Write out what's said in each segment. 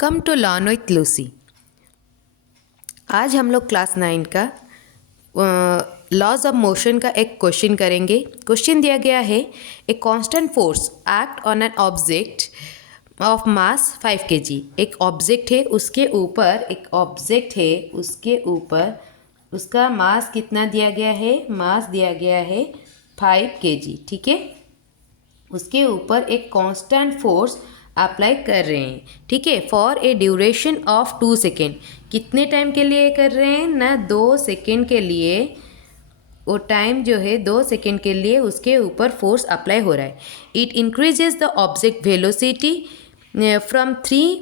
Welcome to learn with Lucy. आज हम लोग क्लास 9 का लॉज ऑफ मोशन का एक क्वेश्चन करेंगे। क्वेश्चन दिया गया है, a constant force act on an object of mass 5 kg। एक ऑब्जेक्ट है, उसके ऊपर उसका मास कितना दिया गया है? मास दिया गया है 5 kg। ठीक है, उसके ऊपर एक कांस्टेंट फोर्स अप्लाई कर रहे हैं। ठीक है, for a duration of 2 second. कितने टाइम के लिए कर रहे हैं ना? 2 सेकेंड के लिए। वो टाइम जो है 2 सेकेंड के लिए उसके ऊपर फोर्स अप्लाई हो रहा है। It increases the object velocity from 3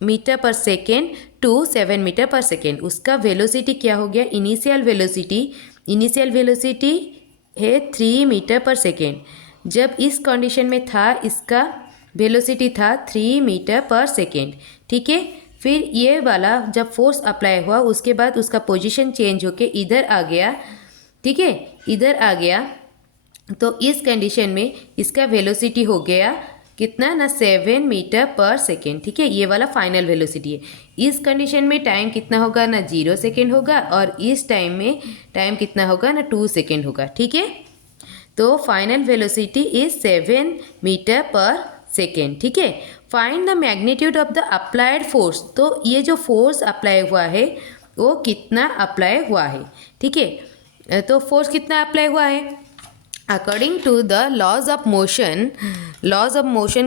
metre per second to 7 metre per second. उसका वेलोसिटी क्या हो गया? इनिशियल वेलोसिटी है 3 मीटर पर सेकेंड। जब इस कंडीशन में था, इसका वेलोसिटी था 3 मीटर पर सेकेंड। ठीक है, फिर ये वाला जब फोर्स अप्लाई हुआ उसके बाद उसका पोजीशन चेंज होके इधर आ गया। ठीक है, इधर आ गया, तो इस कंडीशन में इसका वेलोसिटी हो गया कितना ना? 7 मीटर पर सेकेंड। ठीक है, ये वाला फाइनल वेलोसिटी है। इस कंडीशन में टाइम कितना होगा ना? 0 सेकेंड होगा, और इस टाइम में टाइम कितना होगा ना? 2 सेकेंड होगा। ठीक है, तो final velocity is 7 metre per second. ठीक है, find the magnitude of the applied force. तो ये जो फोर्स अप्लाई हुआ है वो कितना अप्लाई हुआ है? ठीक है, तो फोर्स कितना अप्लाई हुआ है? According to the laws of motion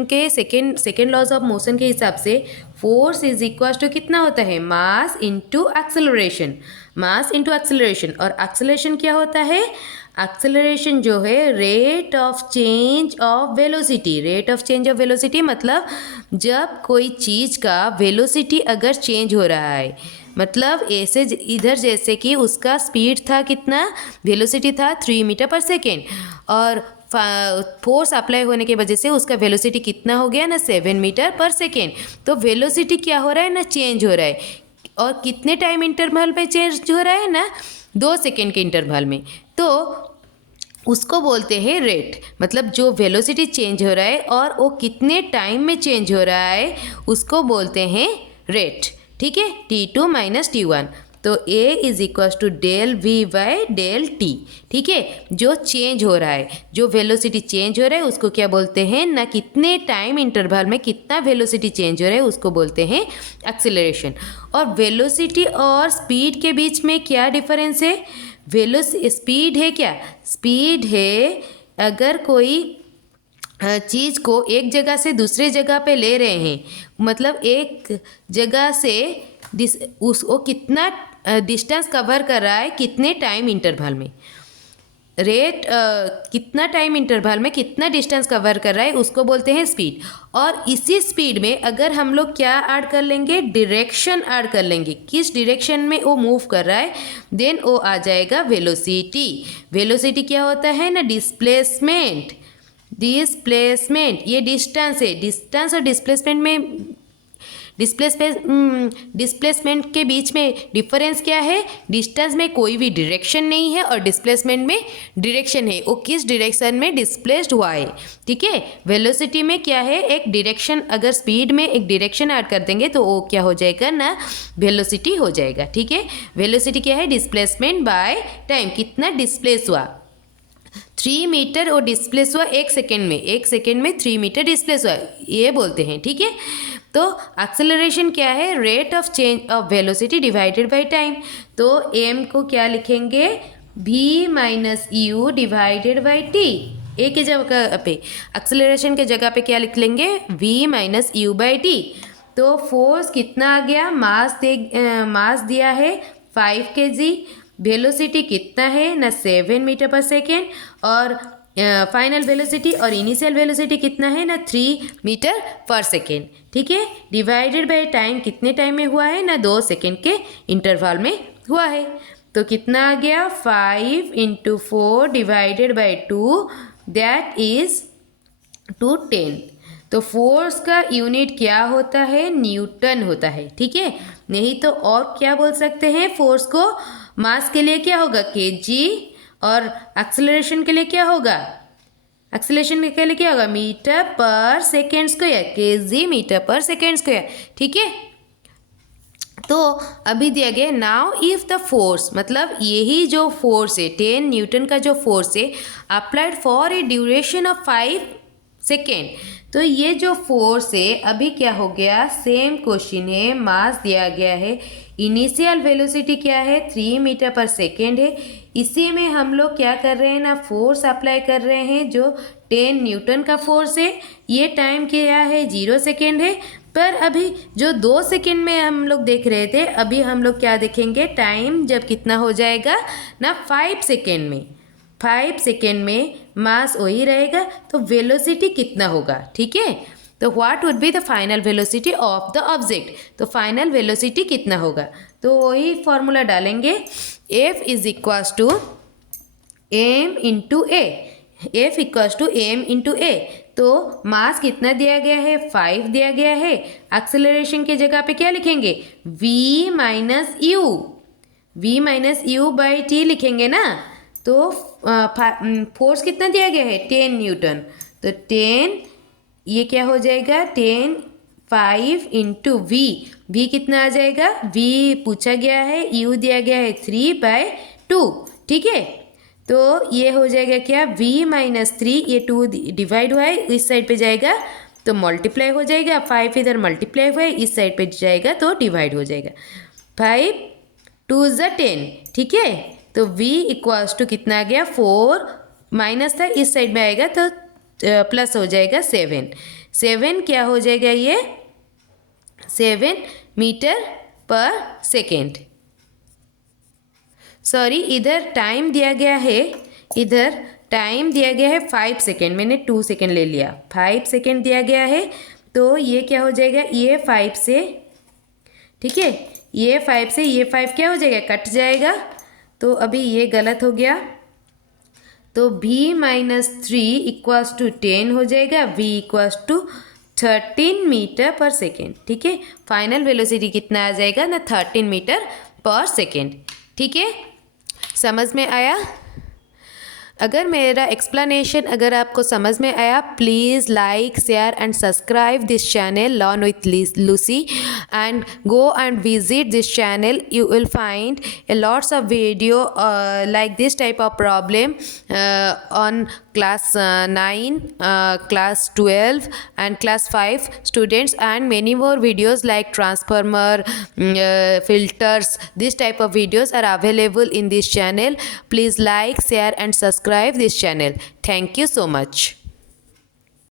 के सेकेंड लॉज ऑफ मोशन के हिसाब से फोर्स इज इक्वल टू कितना होता है? Mass into acceleration. और एक्सेलरेशन क्या होता है? एक्सेलरेशन जो है rate of change of velocity. मतलब जब कोई चीज़ का वेलोसिटी अगर चेंज हो रहा है, मतलब ऐसे इधर जैसे कि उसका स्पीड था कितना? वेलोसिटी था 3 मीटर पर सेकेंड, और फोर्स अप्लाई होने की वजह से उसका वेलोसिटी कितना हो गया ना? 7 मीटर पर सेकेंड। तो वेलोसिटी क्या हो रहा है ना? चेंज हो रहा है। और कितने टाइम इंटरवल में चेंज हो रहा है ना? 2 सेकेंड के इंटरवल में। तो उसको बोलते हैं रेट। मतलब जो वेलोसिटी चेंज हो रहा है और वो कितने टाइम में चेंज हो रहा है उसको बोलते हैं रेट। ठीक है, T2 माइनस T1, तो A is equal to del V by del T। ठीक है, जो चेंज हो रहा है, जो वेलोसिटी चेंज हो रहा है उसको क्या बोलते हैं ना? कितने टाइम इंटरवल में कितना वेलोसिटी चेंज हो रहा है उसको बोलते हैं एक्सेलरेशन। और वेलोसिटी और स्पीड के बीच में क्या डिफरेंस है? स्पीड है क्या? स्पीड है अगर कोई चीज़ को एक जगह से दूसरे जगह पे ले रहे हैं, मतलब एक जगह से वो कितना डिस्टेंस कवर कर रहा है, कितने टाइम इंटरवल में। रेट कितना टाइम इंटरवल में कितना डिस्टेंस कवर कर रहा है उसको बोलते हैं स्पीड। और इसी स्पीड में अगर हम लोग क्या ऐड कर लेंगे? डायरेक्शन ऐड कर लेंगे। किस डायरेक्शन में वो मूव कर रहा है, देन वो आ जाएगा वेलोसिटी क्या होता है ना? डिस्प्लेसमेंट। ये डिस्टेंस है। डिस्टेंस और डिस्प्लेसमेंट के बीच में डिफरेंस क्या है? डिस्टेंस में कोई भी डायरेक्शन नहीं है और डिस्प्लेसमेंट में डायरेक्शन है। वो किस डायरेक्शन में डिस्प्लेस्ड हुआ है। ठीक है, वेलोसिटी में क्या है? एक डायरेक्शन, अगर स्पीड में एक डायरेक्शन ऐड कर देंगे तो वो क्या हो जाएगा ना? वेलोसिटी हो जाएगा। ठीक है, वेलोसिटी क्या है? Displacement by time. कितना डिस्प्लेस हुआ? 3 मीटर और डिस्प्लेस हुआ 1 सेकेंड में 3 मीटर डिस्प्लेस हुआ, ये बोलते हैं। ठीक है, तो एक्सेलरेशन क्या है? Rate of change of velocity divided by time. तो एम को क्या लिखेंगे? v minus u divided by t. A के जगह पे, एक्सेलरेशन के जगह पे क्या लिख लेंगे? v minus you by T. तो फोर्स कितना आ गया? मास दिया है 5 kg। वेलोसिटी कितना है ना? 7 मीटर पर सेकेंड। और फाइनल वेलोसिटी और इनिशियल वेलोसिटी कितना है ना? 3 मीटर पर सेकेंड। ठीक है, डिवाइडेड बाय टाइम। कितने टाइम में हुआ है ना? 2 सेकेंड के इंटरवल में हुआ है। तो कितना आ गया? 5 into 4 divided by 2, that is 210। तो फोर्स का यूनिट क्या होता है? न्यूटन होता है। ठीक है, नहीं तो और क्या बोल सकते हैं? फोर्स को मास के लिए क्या होगा? kg, और एक्सेलरेशन के लिए क्या होगा? Metre per second square, kg metre per second square. ठीक है, तो अभी दिया गया नाउ इफ़ द फोर्स, मतलब यही जो फोर्स है 10 न्यूटन का जो फोर्स है applied for a duration of 5 second. तो ये जो फोर्स है अभी क्या हो गया, सेम क्वेश्चन है, मास दिया गया है, इनिशियल वेलोसिटी क्या है 3 मीटर पर सेकेंड है, इसी में हम लोग क्या कर रहे हैं ना, फोर्स अप्लाई कर रहे हैं जो 10 न्यूटन का फोर्स है। ये टाइम क्या है 0 सेकेंड है, पर अभी जो 2 सेकेंड में हम लोग देख रहे थे, अभी हम लोग क्या देखेंगे टाइम जब कितना हो जाएगा ना 5 सेकेंड में। 5 सेकेंड में मास वही रहेगा तो वेलोसिटी कितना होगा, ठीक है। तो what would be the final velocity of the object, तो फाइनल वेलोसिटी कितना होगा, तो वही फॉर्मूला डालेंगे, F is equals to m into a, F equals to m into a. तो मास कितना दिया गया है 5 दिया गया है, एक्सेलरेशन के जगह पे क्या लिखेंगे v minus you, v minus you by T लिखेंगे ना। तो फोर्स कितना दिया गया है 10 न्यूटन, तो 10 ये क्या हो जाएगा 10 5 इंटू वी कितना आ जाएगा, v पूछा गया है, u दिया गया है 3/2, ठीक है। तो ये हो जाएगा क्या v माइनस 3, ये 2 डिवाइड हुआ है इस साइड पे जाएगा तो मल्टीप्लाई हो जाएगा, 5 इधर मल्टीप्लाई हुआ है इस साइड पे जाएगा तो डिवाइड हो जाएगा, 5 2 ज़ 10, ठीक है। तो v इक्वल्स टू कितना आ गया 4, माइनस था इस साइड में आएगा तो प्लस हो जाएगा 7 क्या हो जाएगा ये 7 मीटर पर सेकेंड। सॉरी, इधर टाइम दिया गया है, इधर टाइम दिया गया है 5 सेकेंड, मैंने 2 सेकेंड ले लिया, 5 सेकेंड दिया गया है। तो ये क्या हो जाएगा, ये 5 से, ठीक है, ये 5 से ये 5 क्या हो जाएगा कट जाएगा, तो अभी ये गलत हो गया। तो v माइनस 3 इक्वल्स टू 10 हो जाएगा, v equals to 13 metre per second, ठीक है। फाइनल वेलोसिटी कितना आ जाएगा ना 13 मीटर पर सेकेंड, ठीक है। समझ में आया? अगर मेरा एक्सप्लेनेशन अगर आपको समझ में आया, please like share and subscribe this channel learn with Lucy and go and visit this channel, you will find a lots of video like this type of problem on class 9, class 12 and class 5 students, and many more videos like transformer, filters, this type of videos are available in this channel. Please like, share and subscribe this channel. Thank you so much.